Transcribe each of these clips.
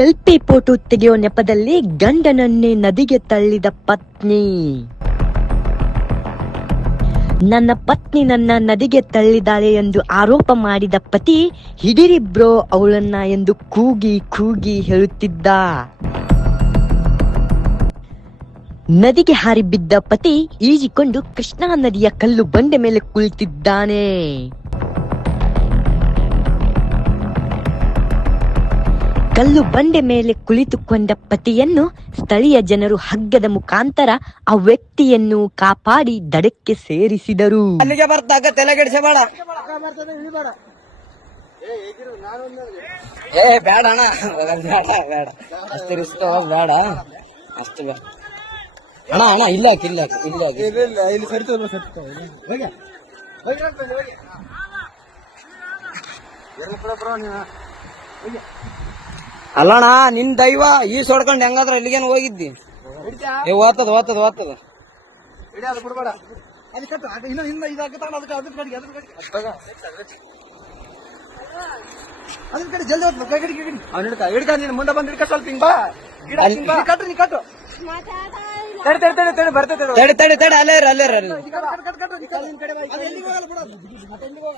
Selfie photo ತೆಗೆಯೋ ನೆಪದಲ್ಲಿ ಗಂಡನನ್ನೇ ನದಿಗೆ ತಳ್ಳಿದ ಪತ್ನಿ. ನನ್ನ ಪತ್ನಿ ನನ್ನ ನದಿಗೆ ತಳ್ಳಿದಾಳೆ ಎಂದು ಆರೋಪ ಮಾಡಿದ ಪತಿ, ಹಿಡಿರಿ ಬ್ರೋ ಅವಳನ್ನ ಎಂದು ಕೂಗಿ ಕೂಗಿ ಹೇಳುತ್ತಿದ್ದ. ನದಿಗೆ ಹಾರಿ ಬಿದ್ದ ಪತಿ ಈಜಿಕೊಂಡು ಕೃಷ್ಣಾ ನದಿಯ ಕಲ್ಲು ಬಂಡೆ ಮೇಲೆ ಕುಳಿತಿದ್ದಾನೆ. ಕಲ್ಲು ಬಂಡೆ ಮೇಲೆ ಕುಳಿತುಕೊಂಡ ಪತಿಯನ್ನು ಸ್ಥಳೀಯ ಜನರು ಹಗ್ಗದ ಮುಖಾಂತರ ಆ ವ್ಯಕ್ತಿಯನ್ನು ಕಾಪಾಡಿ ದಡಕ್ಕೆ ಸೇರಿಸಿದರು. ಅಲ್ಲಿಗೆ ಬರ್ತಾಗ ತಲೆಗೆಡಿಸಬೇಡ ಏ ಬೇಡ ಅಣ್ಣ. ಬೇಡ ಬೇಡ ಅಷ್ಟು ರಿಸ್ಕ್ ಬೇಡ. ಅಷ್ಟು ಬೇಡ. ಅಣ್ಣ ಅಣ್ಣ ಇಲ್ಲ ಇಲ್ಲ ಇಲ್ಲ. ಇಲ್ಲಿ ಸರಿತು ಸರಿತು ಅಲ್ಲಣ್ಣ ನಿನ್ ದೈವ ಈ ಸೊಡ್ಕೊಂಡು ಹೆಂಗಾದ್ರ ಅಲ್ಲಿಗೇನು ಹೋಗಿದ್ದಿ ಏ ಓದ್ತದ ಓದ್ತದ ಓದ್ತದ ಅದಕ್ಕೆ ಅದ್ರ ಕಡೆಗೆ ಅದ್ರ ಕಡೆಗೆ ಅದ್ರ ಕಡೆ ಜಲ್ದಿ ಹೋಗ್ಬೇಕು ಕೈ ಕಡೆ ಕೈ ಕಡೆ ಅವ್ನು ಹಿಡ್ಕ ಹಿಡ್ಕ ನೀನು ಮುಂದೆ ಬಂದು ಹಿಡ್ಕ ಸ್ವಲ್ಪ ಹಿಂಗ್ ಬಾ ಗಿಡ ಹಿಂಗ್ ಬಾ. ನೀ ಕಟ್ರು ನೀ ಕಟ್ಟು ತಡಿ ತಡಿ ತಡಿ ತಡಿ ಬರ್ತೈತೆ ಅದು. ತಡಿ ತಡಿ ತಡಿ ಅಲ್ಲೇ ಇರು, ಅಲ್ಲೇ ಇರು.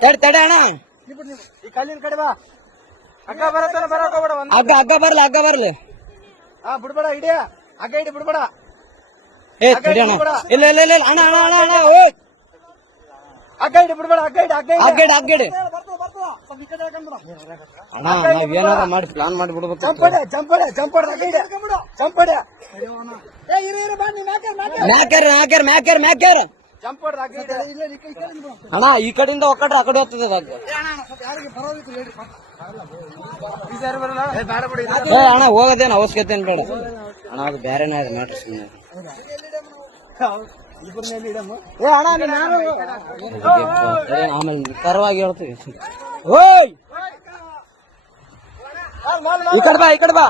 ತಡಿ ತಡಿ ಅಣ್ಣ. ಈ ಕಲ್ಲಿನ ಕಡೆ ಬಾ ಅಕ್ಕ ಬರತ್ತಲ್ಲ ಬರೋಕ ಬಿಡ ಒಂದು ಹಗ್ಗ ಹಗ್ಗ ಬರ್ಲಿ ಅಗ್ಗ ಬರ್ಲಿ. ಹಾ ಬಿಡ್ಬೇಡ ಇಡಿಯ ಅಗ್ಗ ಇಡಿ ಬಿಡ್ಬೇಡ. ಏ ತಡಿ ಅಣ್ಣ ಇಲ್ಲ ಇಲ್ಲ ಇಲ್ಲ ಇಲ್ಲ, ಅಣ್ಣ ಅಣ್ಣ ಅಣ್ಣ ಅಣ್ಣ ಓ ಅಕ್ಕ ಇಡಿ ಬಿಡ್ಬೇಡ ಬರ್ತದ ಬರ್ತದ ಸ್ವಲ್ಪ ಈ ಕಡೆ ಹಾಕೊಂಡ್ಬಿಡು. ಅಣ್ಣ ನಾವ್ ಏನಾರ ಮಾಡಿ ಪ್ಲಾನ್ ಮಾಡಿ ಬಿಡ್ಬೇಕು ಚಂಪಡೆ ಚಂಪಡೆ ಚಂಪಡೆ ಅಕ್ಕ ಇಡಿ ಚಂಪಡೆ ಏ ಇರು ಇರು ಬಾ ನೀನ್ ಹಾಕ್ಯಾರ ಮ್ಯಾಕ್ಯಾರ ಮ್ಯಾಕ್ಯಾರ ಮ್ಯಾಕ್ಯಾರ ಮ್ಯಾಕ್ಯಾರ ಅಣ್ಣ ಈ ಕಡೆಯಿಂದ ಒಕ್ಕಟ್ರೆ ಆ ಕಡೆ ಹೋಗ್ತದೆ ಅದು. ಏ ಅಣ್ಣ, ಅಣ್ಣ, ಯಾರಿಗೆ ಬರೋದಿತ್ತು ಹೇಳ್ರಿ ಪಾಪ. ಈ ಸಾರಿ ಬರಲ್ಲ? ಏ ಬೇಡ ಬಿಡಿ ಏ ಅಣ್ಣ ಹೋಗೋದೇನು ಅವಶ್ಯಕತೆ ಏನ್ ಬೇಡ. ಅಣ್ಣ ಅದು ಬೇರೆನೇ ಇದೆ ಮ್ಯಾಟ್ರ್ ಸುಮ್ಮನೆ ಏ ಅಣ್ಣ ನೀನ್ ಆಮೇಲೆ ಕರವಾಗಿ ಹೇಳ್ತೀವಿ. ಓಯ್! ಈ ಕಡೆ ಬಾ ಈ ಕಡೆ ಬಾ.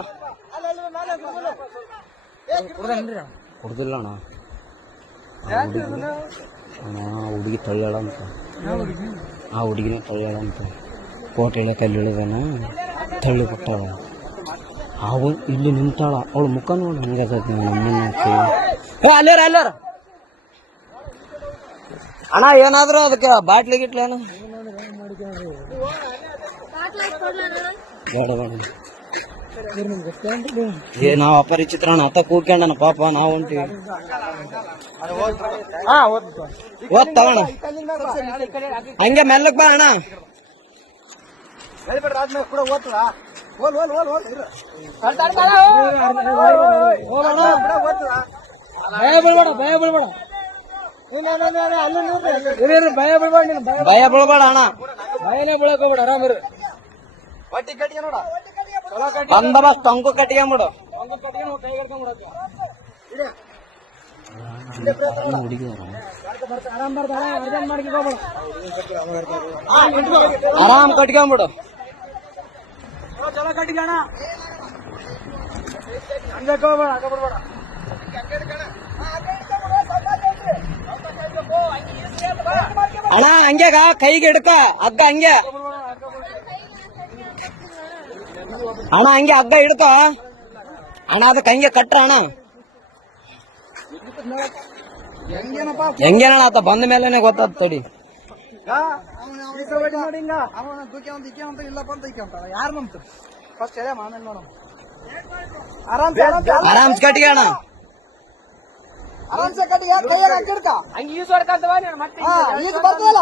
ಕುಡ್ದಿಲ್ಲ ಅಣ್ಣ. ಹುಡುಗಿ ತಳ್ಳಾಳ ಅಂತ. ಆ ಹುಡುಗಿನ ತಳ್ಳಾಳ ಅಂತ. ಕೋಟ್ ಇಳ ಕಲ್ಲು ಇಳಿದಾನ ತಳ್ಳಿ ಕೊಟ್ಟಾಳ. ಅವ ಇಲ್ಲಿ ನಿಂತಾಳ. ಅವಳ ಮುಖ ನೋಡಿ ಹಂಗದ ಅಲ್ಲಾರ ಅಲ್ಲಾರ. ಅಣ್ಣ ಏನಾದ್ರು ಅದಕ್ಕೆ ಬಾಟ್ಲಿ ಗಿಟ್ಲೇನು ಬೇಡ ಬೇಡ. ಏ ನಾವ್ ಅಪರಿಚಿತರ ಅಣ್ಣ ಅತ್ತ ಕೂತ್ಕೊಂಡನ ಪಾಪ ನಾವು ಹೊಂಟಿವಿ ಹಾ ಓದ್ತು ಓದ್ ತಗೋಣ ಹಂಗೆ ಮೆಲ್ಲಕ್ ಬಾ ಅಣ್ಣ ಹೇಳ್ಬಿಡ್ರಿ ಆದ್ಮೇಲೆ ಕೂಡ ಓದ್ತದ ಓಲ್ ಓಲ್ ಓಲ್ ಓಲ್ ಇರು ಭಯ ಬೀಳ್ಬೇಡ ಭಯ ಬೀಳ್ಬೇಡ ಭಯ ಬೀಳ್ಬೇಡ ನೀನು ಭಯ ಭಯ ಬೀಳ್ಬೇಡ ಅಣ್ಣ ಭಯನೇ ಬೀಳಕ್ ಹೋಗ್ಬೇಡ ಆರಾಮ್ ಇರು ಒಟ್ಟಿ ಕಟ್ಟಿಗೆ ನೋಡ ಚಲೋ ಕಟ್ಟಿ ಬಂದೋಬಸ್ತ್ ಅಂಕು ಕಟ್ಕೊಂಬಿಡು ಒಂದು ಕಟ್ಟಿಗೆ ನಾವು ಕೈ ಹಿಡ್ಕೊಂಡ್ ಬಿಡಕ್ಕೆ ಆರಾಮ್ ಬರ್ತಾಳೆ ಅರ್ಜೆಂಟ್ ಮಾಡಿ ಹೋಗ್ಬೇಡ ಆರಾಮ್ ಕಟ್ಕೊಂಬಿಡು ಚಲೋ ಕಟ್ಟಿಗೆ ಅಣ್ಣ ಹಂಗಕ್ಕೆ ಹೋಗ್ಬೇಡ ಹಂಗ ಬಿಡ್ಬೇಡ ಅಣ್ಣ ಹಂಗ್ಯಾಗ ಕೈಗೆ ಹಿಡ್ಕ ಹಗ್ಗ ಹಂಗೆ ಅಣ್ಣ ಹಂಗೆ ಹಗ್ಗ ಹಿಡ್ಕ. ಅಣ್ಣ ಅದಕ್ಕೆ ಹಂಗೆ ಕಟ್ರ ಅಣ್ಣ. ಹೆಂಗೇನಪ್ಪ? ಹೆಂಗೇನಣ್ಣ ಆತ? ಬಂದ ಮೇಲೆ ಗೊತ್ತಾದ ತಡಿ. ಆರಾಮ್ಸ್ ಕಟ್ಟಿಗೆ ಅಣ್ಣ. ಆರಾಮ್ಸೆ ಕಟ್ಟಿಗೆ ಕೈಯಾಗ ಹಾಕಿಡ್ಕ ಹಂಗ ಈಸ್ ಹೊಡ್ಕಂತವ ನೀನು ಮತ್ತೆ ಈಸ್ ಬರ್ತದಲ್ಲ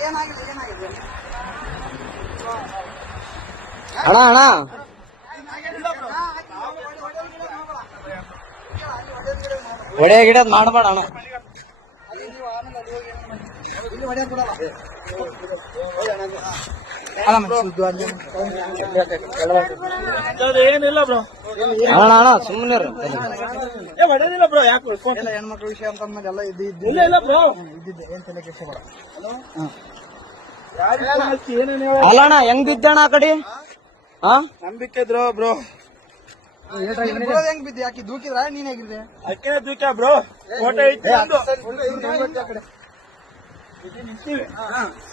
ಜನರೈತಿ ಅಣ್ಣ ಅಣ್ಣ. ಹೊಡೆ ಗಿಡದ್ ಮಾಡಬೇಡ ಅಣ್ಣ. ಏನಿಲ್ಲ ಬ್ರೋ. ಅಣ್ಣ ಅಣ್ಣ ಸುಮ್ಮನೆ ಏ ಹೊಡೆದಿಲ್ಲ ಬ್ರೋ. ಯಾಕೆ ಹೆಣ್ಮಕ್ಳ ವಿಷಯ ಅಂತ ಎಲ್ಲ ಇದು ಇಲ್ಲ ಇಲ್ಲ ಬ್ರೋ. ಇದ್ದಿದ್ದೆ. ಏನ್ ತಲೆ ಕೆಲಸ ಬೇಡ. ಅಲ್ಲಣ್ಣ ಹೆಂಗ್ ಬಿದ್ದಣ್ಣ ಆ ಕಡೆ? ಹಾ ನಂಬಿಕೆ ಇದ್ರು ಬ್ರೋ. ಹೆಂಗ್ ಬಿದ್ದಿ? ಯಾಕೆ ದೂಕಿದ್ರ? ನೀನ್ ಹೇಗಿದ್ದೆ? ಅಕ್ಕೆ ದೂಕ ಬ್ರೋ. ಫೋಟೋ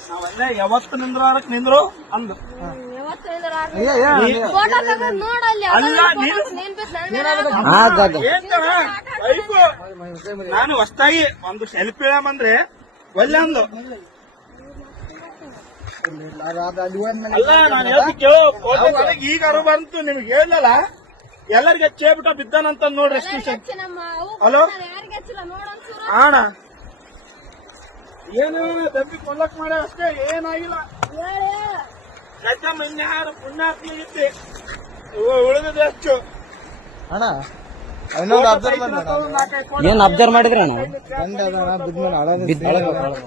ನಾವಲ್ಲೇ ಯಾವತ್ತು ನಿಂದ್ರು? ಅಂದು. ನೀನು- ಹೊಸ್ತಾಗಿ ಒಂದು ಸೆಲ್ಫಿ ಹೇಳಂದ್ರೆ ಒಲ್ಲೆ ಅಂದು. ಅಲ್ಲ ನಾನು ಕೇಳೋ. ನನಗೆ ಈಗ ಬಂತು ನಿಮ್ಗೆ ಹೇಳಲ್ಲ ಎಲ್ಲರಿಗೆ ಚೇಬಿಟ ಬಿದ್ದಾನಂತ ನೋಡ್ರಿ ಸ್ಟೇಷನ್ ಹಲೋ ಆಣ. ಏನು ದಬ್ಬಿ ಕೊಲ್ಲಕ್ ಮಾಡ ಅಷ್ಟೇ ಏನಾಗಿಲ್ಲ. ಸತ್ಯಮ್ಮ ಇನ್ಯಾರು ಪುಣ್ಯಾತ್ಮ ಇದ್ದೆ. ಉಳಿದ ಹೆಚ್ಚು ಅಣ್ಣ ಇನ್ನೊಂದು ಅಬ್ಸರ್ವ್ ಫೋಟೋ ಏನ್ ಅಬ್ಸರ್ವ್ ಮಾಡಿದ್ರಿ ಅಣ್ಣ? ಬಂದ ಬಿದ್ಮೇಲೆ ಅಳೋದು